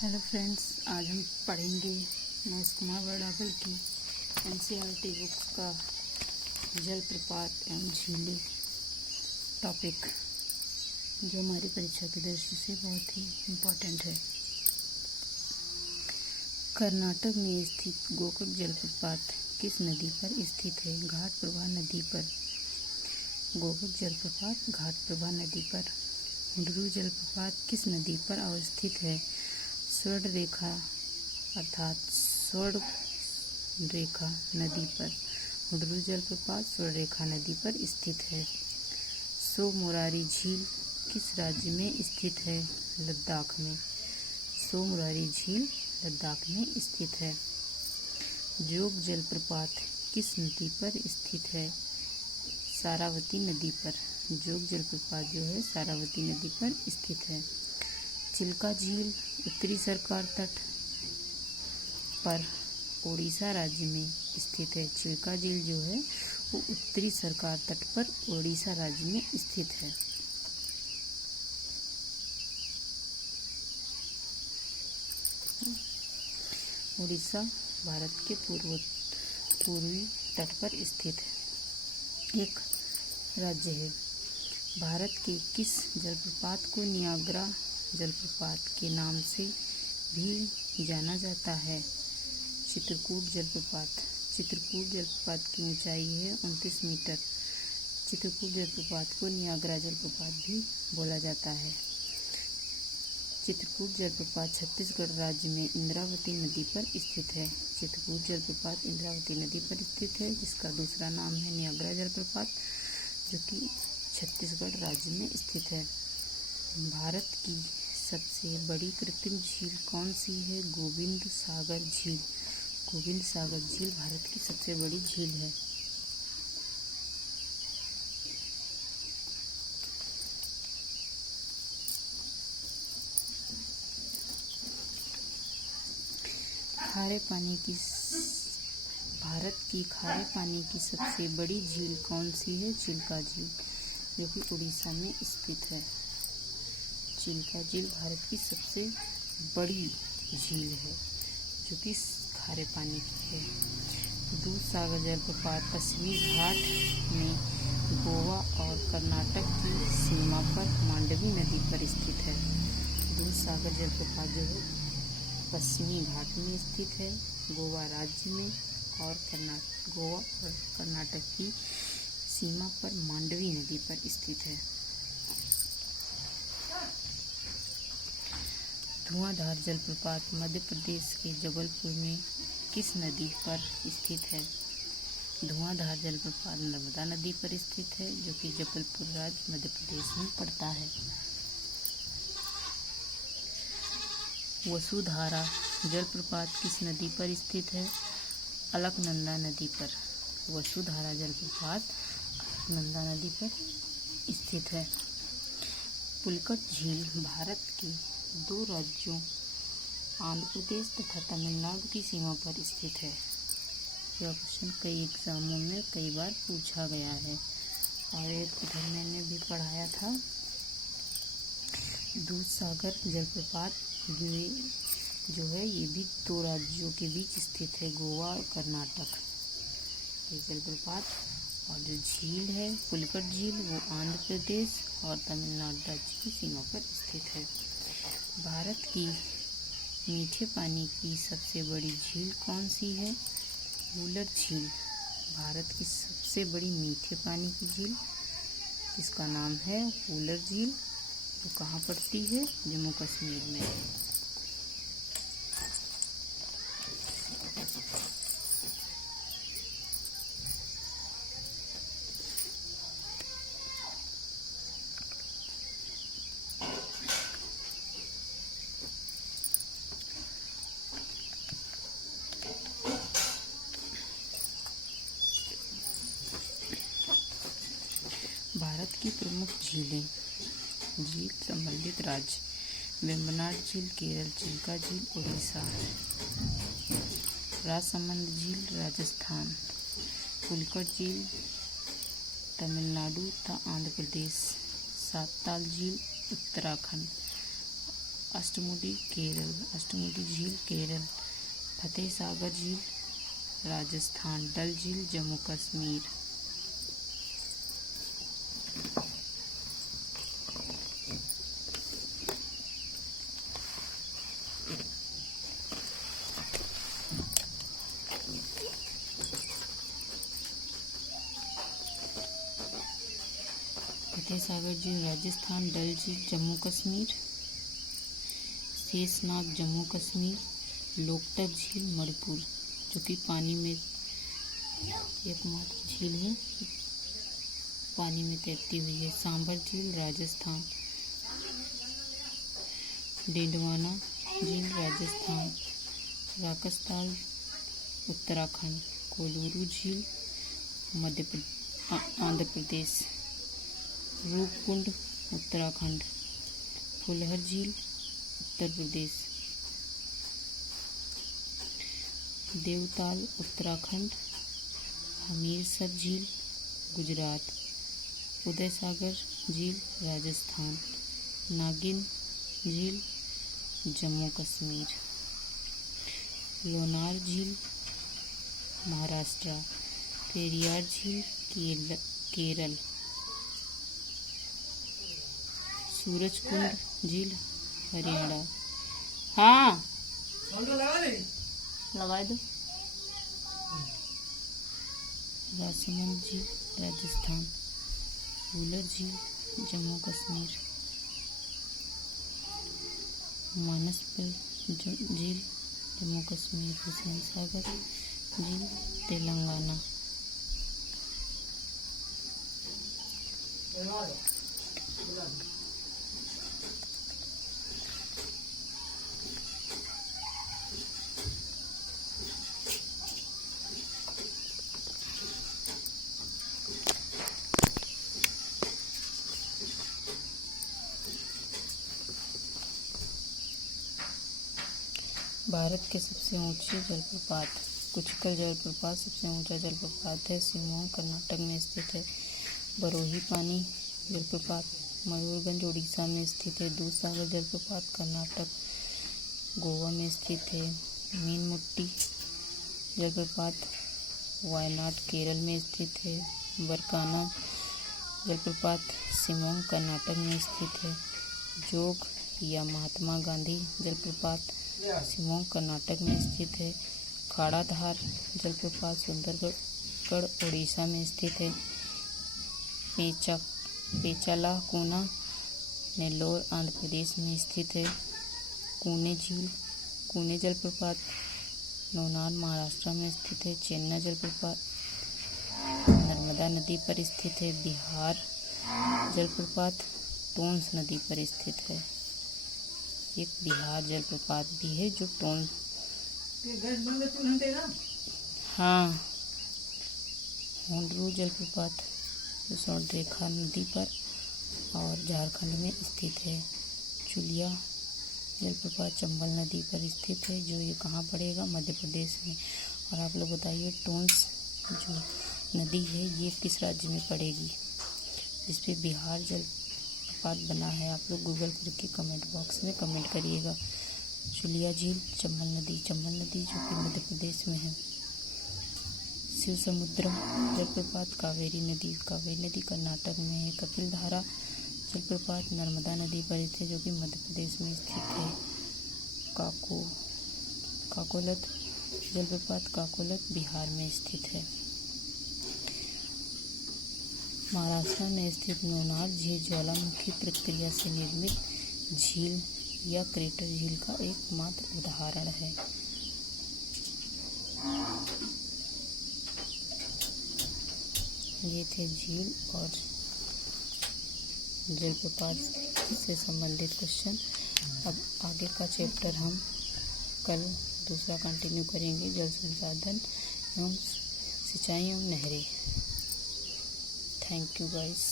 Hello friends, आज हम पढ़ेंगे महेश कुमार वर्डावल की एनसीईआरटी बुक्स का जलप्रपात एवं झीलें टॉपिक, जो हमारी परीक्षा की दृष्टि से बहुत ही इम्पोर्टेंट है। कर्नाटक में स्थित गोकाक जलप्रपात किस नदी पर स्थित है? घाटप्रभा नदी पर। गोकाक जलप्रपात घाटप्रभा नदी पर। हुड्रू जलप्रपात किस नदी पर अवस्थित है? स्वर्ण रेखा अर्थात स्वर्ण रेखा नदी पर। हुड्रू जलप्रपात स्वर्ण रेखा नदी पर स्थित है। सो मोरारी झील किस राज्य में स्थित है? लद्दाख में। सो मोरारी झील लद्दाख में स्थित है। जोग जलप्रपात किस नदी पर स्थित है? सारावती नदी पर। जोग जलप्रपात जो है सारावती नदी पर स्थित है। चिल्का झील उत्तरी सरकार तट पर ओडिशा राज्य में स्थित है। चिल्का झील जो है वो उत्तरी सरकार तट पर ओडिशा राज्य में स्थित है। ओडिशा भारत के पूर्वी तट पर स्थित एक राज्य है। भारत के किस जलप्रपात को नियाग्रा जलप्रपात के नाम से भी जाना जाता है? चित्रकूट जलप्रपात। चित्रकूट जलप्रपात की ऊंचाई है 29 मीटर। चित्रकूट जलप्रपात को नियाग्रा जलप्रपात भी बोला जाता है। चित्रकूट जलप्रपात छत्तीसगढ़ राज्य में इंद्रावती नदी पर स्थित है। चित्रकूट जलप्रपात इंद्रावती नदी पर स्थित है, जिसका दूसरा नाम है नियाग्रा जलप्रपात, जो कि छत्तीसगढ़ राज्य में स्थित है। भारत की सबसे बड़ी कृत्रिम झील कौन सी है? गोविंद सागर झील। गोविंद सागर झील भारत की सबसे बड़ी झील है। खारे पानी की भारत की खारे पानी की सबसे बड़ी झील कौन सी है? चिल्का झील, जो कि उड़ीसा में स्थित है। चिल्का झील भारत की सबसे बड़ी झील है, जो कि खारे पानी की है। दूधसागर जलप्रपात पश्चिमी घाट में गोवा और कर्नाटक की सीमा पर मांडवी नदी पर स्थित है। दूधसागर जलप्रपात जो है पश्चिमी घाट में स्थित है, गोवा राज्य में, और गोवा और कर्नाटक की सीमा पर मांडवी नदी पर स्थित है। धुआंधार जलप्रपात मध्य प्रदेश के जबलपुर में किस नदी पर स्थित है? धुआंधार जलप्रपात नर्मदा नदी पर स्थित है, जो कि जबलपुर राज्य मध्य प्रदेश में पड़ता है। वसुधारा जलप्रपात किस नदी पर स्थित है? अलकनंदा नदी पर। वसुधारा जलप्रपात अलकनंदा नदी पर स्थित है। पुलिकट झील भारत के दो राज्यों आंध्र प्रदेश तथा तमिलनाडु की सीमा पर स्थित है। यह क्वेश्चन कई एग्जामों में कई बार पूछा गया है, और एक इधर मैंने भी पढ़ाया था। दूधसागर जलप्रपात जो है ये भी दो राज्यों के बीच स्थित है, गोवा और कर्नाटक। ये जलप्रपात और जो झील है पुलिकट झील वो आंध्र प्रदेश और तमिलनाडु राज्य की सीमा पर स्थित है। भारत की मीठे पानी की सबसे बड़ी झील कौन सी है? वूलर झील भारत की सबसे बड़ी मीठे पानी की झील, जिसका नाम है वूलर झील। वो कहाँ पड़ती है? जम्मू कश्मीर में। भारत की प्रमुख झीलें। झील संबंधित राज्य: वेम्बनाड झील केरल, चिल्का झील उड़ीसा, राजसमंद झील राजस्थान, पुलिकट झील तमिलनाडु तथा आंध्र प्रदेश, सातताल झील उत्तराखंड, अष्टमुडी केरल, अष्टमुडी झील केरल। फतेह सागर झील राजस्थान। डल झील जम्मू कश्मीर। फतेह सागर झील राजस्थान। डल झील जम्मू कश्मीर। शेषनाग जम्मू कश्मीर। लोकटक झील मणिपुर, जो कि पानी में एकमात्र झील है, पानी में तैरती हुई है। सांभर झील राजस्थान। डिंडवाना झील राजस्थान। राकसताल उत्तराखंड। कोलूरू झील आंध्र प्रदेश। रूपकुंड उत्तराखंड। फुलहर झील उत्तर प्रदेश। देवताल उत्तराखंड। हमीरसर झील गुजरात। उदय सागर झील राजस्थान। नागिन झील जम्मू कश्मीर। लोनार झील महाराष्ट्र। पेरियार झील केरल। सूरजकुंड झील हरियाणा। हाँ लगा दो। राजसमंद झील राजस्थान। वुलर झील जम्मू कश्मीर। मानसपुर झील जम्मू कश्मीर। हुसैन सागर झील तेलंगाना। भारत के सबसे ऊंचे जलप्रपात। कुचिकल जलप्रपात सबसे ऊंचा जलप्रपात है। शिवमोगा कर्नाटक में स्थित है। बरोही पानी जलप्रपात मयूरगंज उड़ीसा में स्थित है। दूधसागर जलप्रपात कर्नाटक गोवा में स्थित है। मीनमुट्टी जलप्रपात वायनाड केरल में स्थित है। बरकाना जलप्रपात शिवमोगा कर्नाटक में स्थित है। जोग या महात्मा गांधी जलप्रपात शिवमोगा कर्नाटक में स्थित है। खाड़ाधार जलप्रपात सुंदरगढ़ उड़ीसा में स्थित है। पेचालाकूना नेल्लोर आंध्र प्रदेश में स्थित है। कूने जलप्रपात नौनार महाराष्ट्र में स्थित है। चेन्ना जलप्रपात नर्मदा नदी पर स्थित है। बिहार जलप्रपात टोंस नदी पर स्थित है। एक बिहार जलप्रपात भी है जो टोंस। हाँ होंडरू जलप्रपात जो स्वर्णरेखा नदी पर और झारखंड में स्थित है। चुलिया जलप्रपात चंबल नदी पर स्थित है, जो ये कहाँ पड़ेगा, मध्य प्रदेश में। और आप लोग बताइए टोंस जो नदी है ये किस राज्य में पड़ेगी, जिस पे बिहार जलप्रपात बना है। आप लोग गूगल करके कमेंट बॉक्स में कमेंट करिएगा। चुलिया झील चंबल नदी जो कि मध्य प्रदेश में है। शिव समुद्रम जलप्रपात कावेरी नदी कर्नाटक में है। कपिल धारा जलप्रपात नर्मदा नदी पर स्थित है, जो कि मध्य प्रदेश में स्थित है। काकोलत जलप्रपात काकोलत बिहार में स्थित है। महाराष्ट्र में स्थित नौनार झील ज्वालामुखी प्रक्रिया से निर्मित झील या क्रेटर झील का एकमात्र उदाहरण है। ये थे झील और जलप्रपात से संबंधित क्वेश्चन। अब आगे का चैप्टर हम कल दूसरा कंटिन्यू करेंगे, जल संसाधन एवं सिंचाई एवं नहरें। Thank you guys.